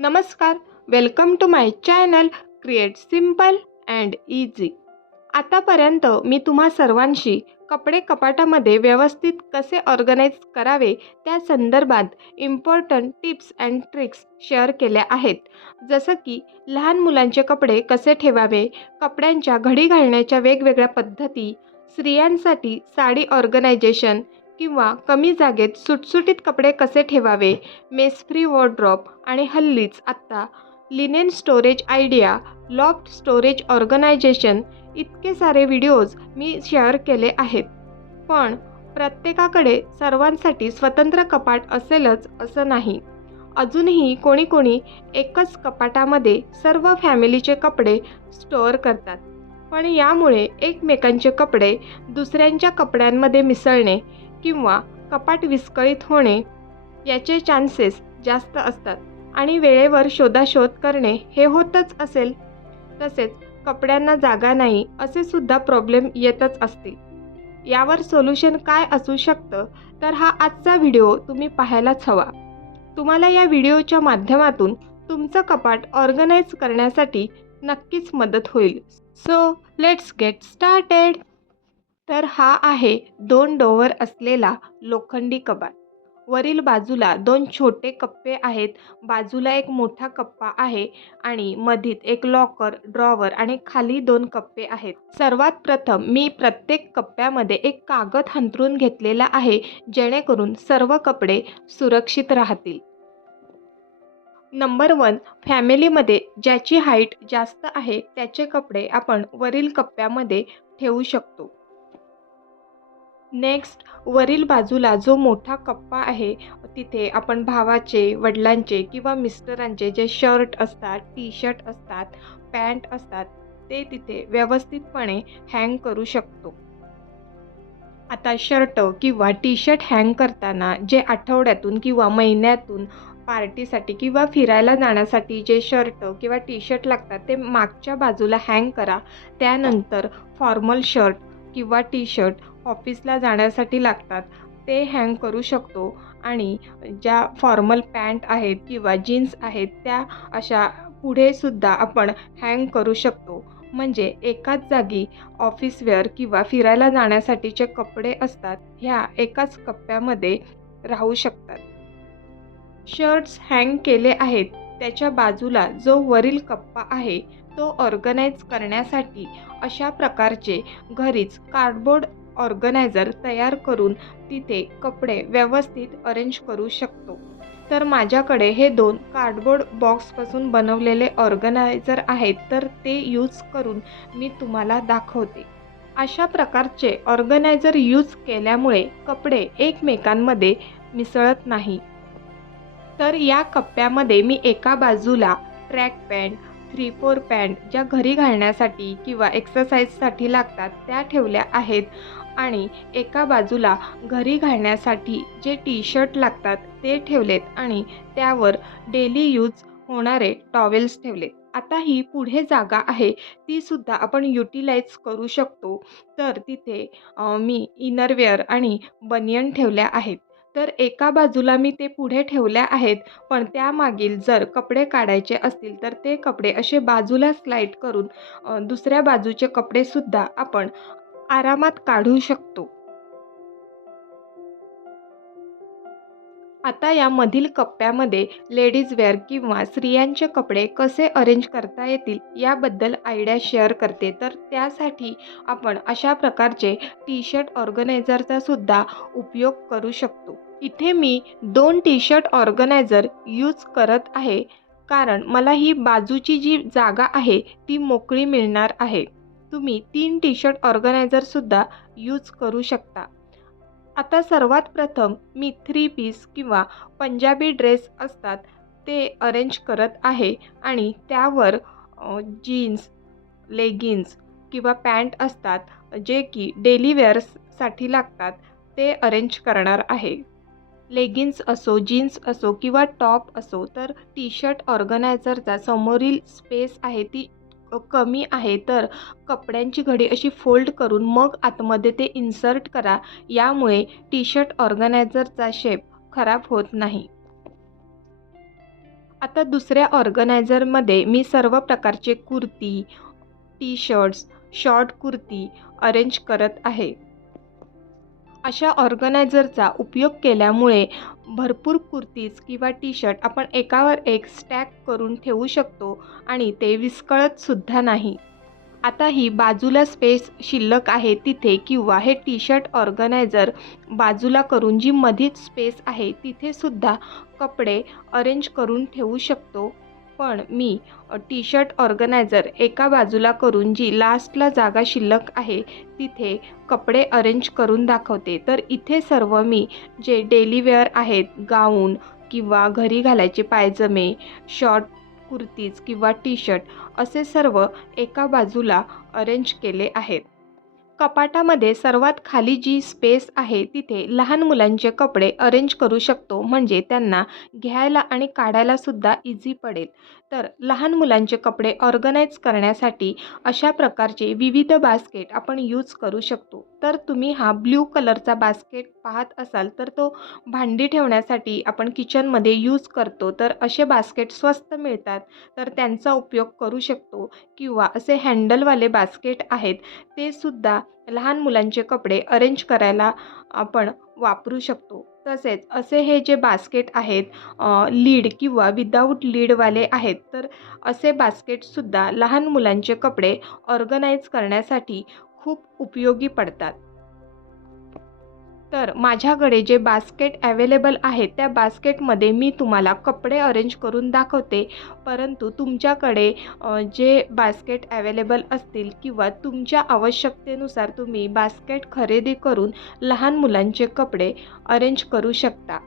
नमस्कार. Welcome to my channel create simple and easy आतापर्यंत मी तुम्हा सर्वांशी कपडे कपाटामध्ये व्यवस्थित कसे ऑर्गनाईज करावे त्या संदर्भात important tips and tricks share केल्या आहेत. जसं की लहान मुलांचे कपडे कसे ठेवावे कपड्यांच्या घडी घालण्याच्या वेगवेगळ्या पद्धती स्त्रियांसाठी साडी ऑर्गनायझेशन किंवा कमी जागेत सुटसुटीत कपडे कसे ठेवावे? मेसफ्री वॉर्ड्रॉप आणि हल्लीच आत्ता linen storage idea loft storage organisation इतके सारे व्हिडिओज मी शेअर केले आहेत. पण प्रत्येकाकडे सर्वांसाठी स्वतंत्र कपाट असेलच असं नाही. अजूनही कोणी कोणी एकच कपाटामध्ये सर्व फॅमिलीचे कपडे स्टोअर करतात. पण यामुळे एकमेकांचे कपडे दुसऱ्यांच्या कपड्यांमध्ये मिसळणे किंवा कपाट विस्कळीत होणे याचे चान्सेस जास्त असतात आणि वेळेवर शोधाशोध करणे हे होतच असेल. तसेच कपड्यांना जागा नाही असे सुद्धा प्रॉब्लेम येतच असतील. यावर सोल्युशन काय असू शकतं? तर हा आजचा व्हिडिओ तुम्ही पाहायलाच हवा. तुम्हाला या व्हिडिओच्या माध्यमातून तुमचं कपाट ऑर्गनाईज करण्यासाठी नक्कीच मदत होईल. सो लेट्स गेट स्टार्टेड तर हा आहे दोन डोवर असलेला लोखंडी कपाट वरील बाजूला दोन छोटे कप्पे आहेत. बाजूला एक मोठा कप्पा आहे आणि मधीत एक लॉकर ड्रॉवर आणि खाली दोन कप्पे आहेत. सर्वात प्रथम मी प्रत्येक कप्प्यामध्ये एक कागद हंतरून घेतलेला आहे जेणेकरून सर्व कपडे सुरक्षित राहतील. नंबर वन फॅमिलीमध्ये ज्याची हाईट जास्त आहे त्याचे कपडे आपण वरील कप्प्यामध्ये ठेवू शकतो. नेक्स्ट वरील बाजूला जो मोठा कप्पा आहे तिथे आपण भावाचे वडिलांचे किंवा मिस्टरांचे जे शर्ट असतात टी शर्ट असतात पॅन्ट असतात ते तिथे व्यवस्थितपणे हँग करू शकतो. आता शर्ट किंवा टी शर्ट हँग करताना जे आठवड्यातून किंवा महिन्यातून पार्टीसाठी किंवा फिरायला जाण्यासाठी जे शर्ट किंवा टी शर्ट लागतात ते मागच्या बाजूला हँग करा. त्यानंतर फॉर्मल शर्ट किंवा टी शर्ट ऑफिसला जाण्यासाठी लागतात. ते हँग करू शकतो. आणि ज्या फॉर्मल पॅन्ट आहेत किंवा जीन्स आहेत त्या अशा पुढेसुद्धा आपण हँग करू शकतो. म्हणजे एकाच जागी ऑफिसवेअर किंवा फिरायला जाण्यासाठीचे कपडे असतात ह्या एकाच कप्प्यामध्ये राहू शकतात. शर्ट्स हँग केले आहेत. त्याच्या बाजूला जो वरील कप्पा आहे तो ऑर्गनाईज करण्यासाठी अशा प्रकारचे घरीच कार्डबोर्ड ऑर्गनायझर तयार करून तिथे कपडे व्यवस्थित अरेंज करू शकतो. तर माझ्याकडे हे दोन कार्डबोर्ड बॉक्सपासून बनवलेले ऑर्गनायझर आहेत तर ते यूज करून मी तुम्हाला दाखवते. अशा प्रकारचे ऑर्गनायझर यूज केल्यामुळे कपडे एकमेकांमध्ये मिसळत नाही. तर या कप्प्यामध्ये मी एका बाजूला track pant three four pant ज्या घरी घालण्यासाठी किंवा एक्सरसाइजसाठी लागतात त्या ठेवल्या आहेत. आणि एका बाजूला घरी घालण्यासाठी जे टी शर्ट लागतात ते ठेवलेत आणि त्यावर डेली यूज होणारे टॉवेल्स ठेवलेत. आता ही पुढे जागा आहे तीसुद्धा आपण युटिलाइज करू शकतो. तर तिथे मी इनरवेअर आणि बनियन ठेवल्या आहेत. तर एका बाजूला मी ते पुढे ठेवल्या आहेत पण त्यामागील जर कपडे काढायचे असतील तर ते कपडे असे बाजूला स्लाईड करून दुसऱ्या बाजूचे कपडेसुद्धा आपण आरामात काढू शकतो. आता या मधील कप्प्यामध्ये लेडीज वेअर किंवा स्त्रियांचे कपडे कसे अरेंज करता येतील याबद्दल आयडिया शेअर करते. तर त्यासाठी आपण अशा प्रकारचे टी शर्ट ऑर्गनायझरचा सुद्धा उपयोग करू शकतो. इथे मी दोन टी शर्ट ऑर्गनायझर यूज करत आहे. कारण मला ही बाजूची जी जागा आहे ती मोकळी मिळणार आहे. तुम्ही तीन टी शर्ट ऑर्गनायझरसुद्धा यूज करू शकता. आता सर्वात प्रथम मी थ्री पीस किंवा पंजाबी ड्रेस असतात ते अरेंज करत आहे आणि त्यावर जीन्स लेगिन्स किंवा पॅन्ट असतात जे की डेली वेअर्ससाठी लागतात ते अरेंज करणार आहे. लेगिन्स असो जीन्स असो किंवा टॉप असो तर टी शर्ट ऑर्गनायझरचा समोरील स्पेस आहे ती कमी आहे तर कपड्यांची घडी अशी फोल्ड करून मग आतमध्ये ते इन्सर्ट करा. यामुळे टी शर्ट ऑर्गनायझरचा शेप खराब होत नाही. आता दुसऱ्या ऑर्गनायझरमध्ये मी सर्व प्रकारचे kurti T shirts short kurti arrange करत आहे. अशा ऑर्गनायझरचा उपयोग केल्यामुळे भरपूर कुर्तीज किंवा टी शर्ट आपण एकावर एक स्टॅक करून ठेवू शकतो आणि ते विस्कळतसुद्धा नाही. आता ही बाजूला स्पेस शिल्लक आहे तिथे किंवा हे टी शर्ट ऑर्गनायझर बाजूला करून जी मधीच स्पेस आहे तिथेसुद्धा कपडे अरेंज करून ठेवू शकतो. पण मी टी शर्ट ऑर्गनायझर एका बाजूला करून जी लास्टला जागा शिल्लक आहे तिथे कपडे अरेंज करून दाखवते. तर इथे सर्व मी जे डेली वेअर आहेत गाऊन किंवा घरी घालायचे पायजमे शॉर्ट कुर्तीज किंवा टी शर्ट असे सर्व एका बाजूला अरेंज केले आहेत. कपाटामध्ये सर्वात खाली जी स्पेस आहे तिथे लहान मुलांचे कपडे अरेंज करू शकतो. म्हणजे त्यांना घ्यायला आणि काढायलासुद्धा इझी पडेल. तर लहान मुलांचे कपडे ऑर्गनाईज करण्यासाठी अशा प्रकारचे विविध बास्केट आपण यूज करू शकतो. तर तुम्ही हा ब्ल्यू कलरचा बास्केट पाहत असाल तर तो भांडी ठेवण्यासाठी आपण किचनमध्ये यूज करतो. तर असे बास्केट स्वस्त मिळतात तर त्यांचा उपयोग करू शकतो. किंवा असे हँडलवाले बास्केट आहेत ते सुद्धा लहान मुलांचे कपडे अरेंज करायला आपण वापरू शकतो. तसेच असे हे जे बास्केट आहेत लीड किंवा विदाऊट लीडवाले आहेत तर असे बास्केटसुद्धा लहान मुलांचे कपडे ऑर्गनाईज करण्यासाठी खूप उपयोगी पडतात. तर माझ्याकडे जे बास्केट ॲवेलेबल आहेत त्या बास्केटमध्ये मी तुम्हाला कपडे अरेंज करून दाखवते. परंतु तुमच्याकडे जे बास्केट ॲवेलेबल असतील किंवा तुमच्या आवश्यकतेनुसार तुम्ही बास्केट खरेदी करून लहान मुलांचे कपडे अरेंज करू शकता.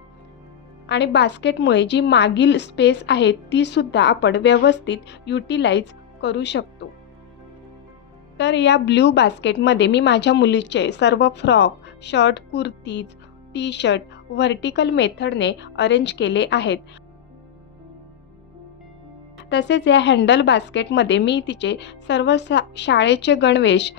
आणि बास्केटमुळे जी मागील स्पेस आहे तीसुद्धा आपण व्यवस्थित युटिलाइज करू शकतो. तर या ब्ल्यू बास्केटमध्ये मी माझ्या मुलीचे सर्व frock shirt kurtis T shirt vertical मेथडने arrange केले आहेत. तसेच या हँडल बास्केटमध्ये मी तिचे सर्व सा शाळेचे गणवेश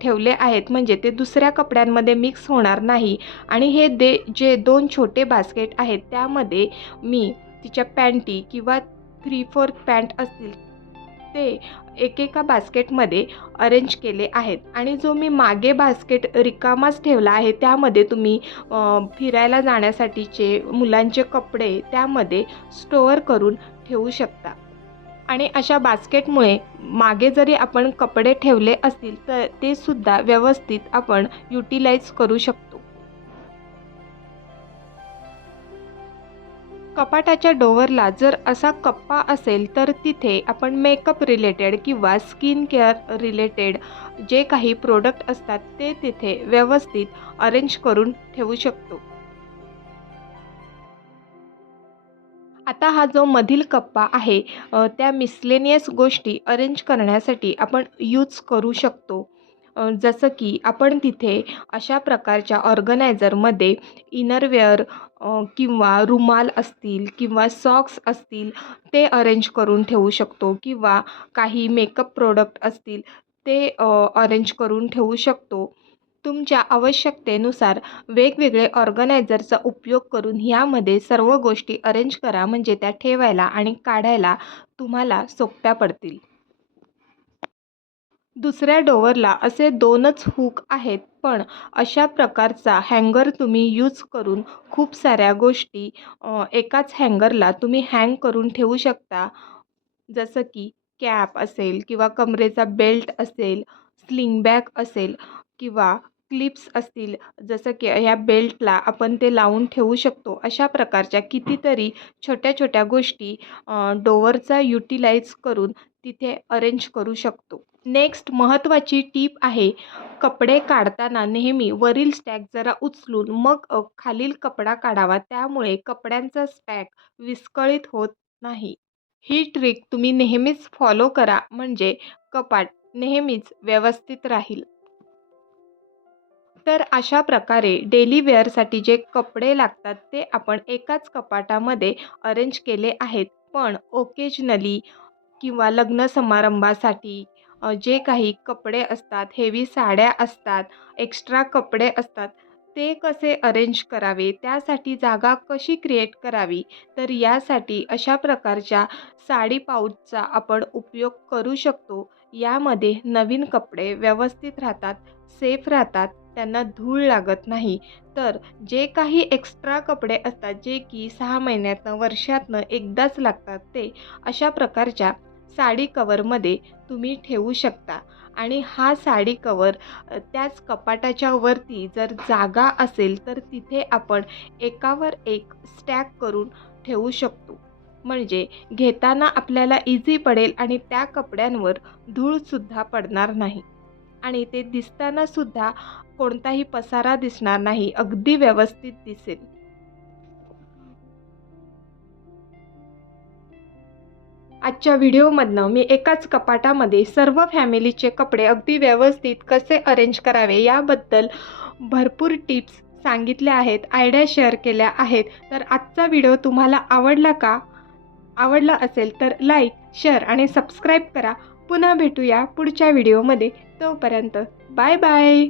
ठेवले आहेत. म्हणजे ते दुसऱ्या कपड्यांमध्ये मिक्स होणार नाही. आणि हे दे जे दोन छोटे बास्केट आहेत त्यामध्ये मी तिच्या पॅन्टी किंवा थ्री फोर्थ पॅन्ट असतील ते एकेका बास्केटमध्ये अरेंज केले आहेत. आणि जो मी मागे बास्केट रिकामाच ठेवला आहे त्यामध्ये तुम्ही फिरायला जाण्यासाठीचे मुलांचे कपडे त्यामध्ये स्टोअर करून ठेवू शकता. आणि अशा बास्केटमुळे मागे जरी आपण कपडे ठेवले असतील तर ते सुद्धा व्यवस्थित आपण युटिलाइज करू शकतो. कपाटाच्या डोवरला जर असा कप्पा असेल तर तिथे आपण मेकअप रिलेटेड किंवा स्किन केअर रिलेटेड जे काही प्रोडक्ट असतात ते तिथे व्यवस्थित अरेंज करून ठेवू शकतो. आता हा जो मधील कप्पा आहे त्या मिसलेनियस गोष्टी अरेंज करण्यासाठी आपण यूज करू शकतो. जसं की आपण तिथे अशा प्रकारच्या ऑर्गनायझरमध्ये इनरवेअर किंवा रुमाल असतील किंवा सॉक्स असतील ते अरेंज करून ठेवू शकतो. किंवा काही मेकअप प्रोडक्ट असतील ते अरेंज करून ठेवू शकतो. तुमच्या आवश्यकतेनुसार वेगवेगळे ऑर्गनायझरचा उपयोग करून ह्यामध्ये सर्व गोष्टी अरेंज करा. म्हणजे त्या ठेवायला आणि काढायला तुम्हाला सोप्या पडतील. दुसऱ्या डोवरला असे दोनच हुक आहेत पण अशा प्रकारचा हँगर तुम्ही यूज करून खूप साऱ्या गोष्टी एकाच हँगरला तुम्ही हँग करून ठेवू शकता. जसं की कॅप असेल किंवा कमरेचा बेल्ट असेल स्लिंग बॅग असेल किंवा क्लिप्स असतील जसं की ह्या बेल्टला आपण ते लावून ठेवू शकतो. अशा प्रकारच्या कितीतरी छोट्या छोट्या गोष्टी डोवरचा युटिलाइज करून तिथे अरेंज करू शकतो. नेक्स्ट महत्त्वाची टीप आहे कपडे काढताना नेहमी वरील स्टॅक जरा उचलून मग खालील कपडा काढावा. त्यामुळे कपड्यांचा स्टॅक विस्कळीत होत नाही. ही ट्रिक तुम्ही नेहमीच फॉलो करा म्हणजे कपाट नेहमीच व्यवस्थित राहील. तर अशा प्रकारे डेली वेअरसाठी जे कपडे लागतात ते आपण एकाच कपाटामध्ये अरेंज केले आहेत. पण ओकेजनली किंवा लग्न समारंभासाठी जे काही कपडे असतात हेवी साड्या असतात एक्स्ट्रा कपडे असतात ते कसे अरेंज करावे? त्यासाठी जागा कशी क्रिएट करावी? तर यासाठी अशा प्रकारच्या साडी पाऊचचा आपण उपयोग करू शकतो. यामध्ये नवीन कपडे व्यवस्थित राहतात सेफ राहतात त्यांना धूळ लागत नाही. तर जे काही एक्स्ट्रा कपडे असतात जे की सहा महिन्यातनं वर्षातनं एकदाच लागतात ते अशा प्रकारच्या साडी कवरमध्ये तुम्ही ठेवू शकता. आणि हा साडी कवर त्याच कपाटाच्या वरती जर जागा असेल तर तिथे आपण एकावर एक स्टॅक करून ठेवू शकतो. म्हणजे घेताना आपल्याला इझी पडेल आणि त्या कपड्यांवर धूळसुद्धा पडणार नाही. आणि ते दिसतानासुद्धा कोणताही पसारा दिसणार नाही अगदी व्यवस्थित दिसेल. आजच्या व्हिडिओमधनं मी एकाच कपाटामध्ये सर्व फॅमिलीचे कपडे अगदी व्यवस्थित कसे अरेंज करावे याबद्दल भरपूर टिप्स सांगितल्या आहेत आयडिया शेअर केल्या आहेत. तर आजचा व्हिडिओ तुम्हाला आवडला का? आवडला असेल तर लाईक शेअर आणि सबस्क्राईब करा. पुन्हा भेटूया पुढच्या व्हिडिओमध्ये. तोपर्यंत बाय बाय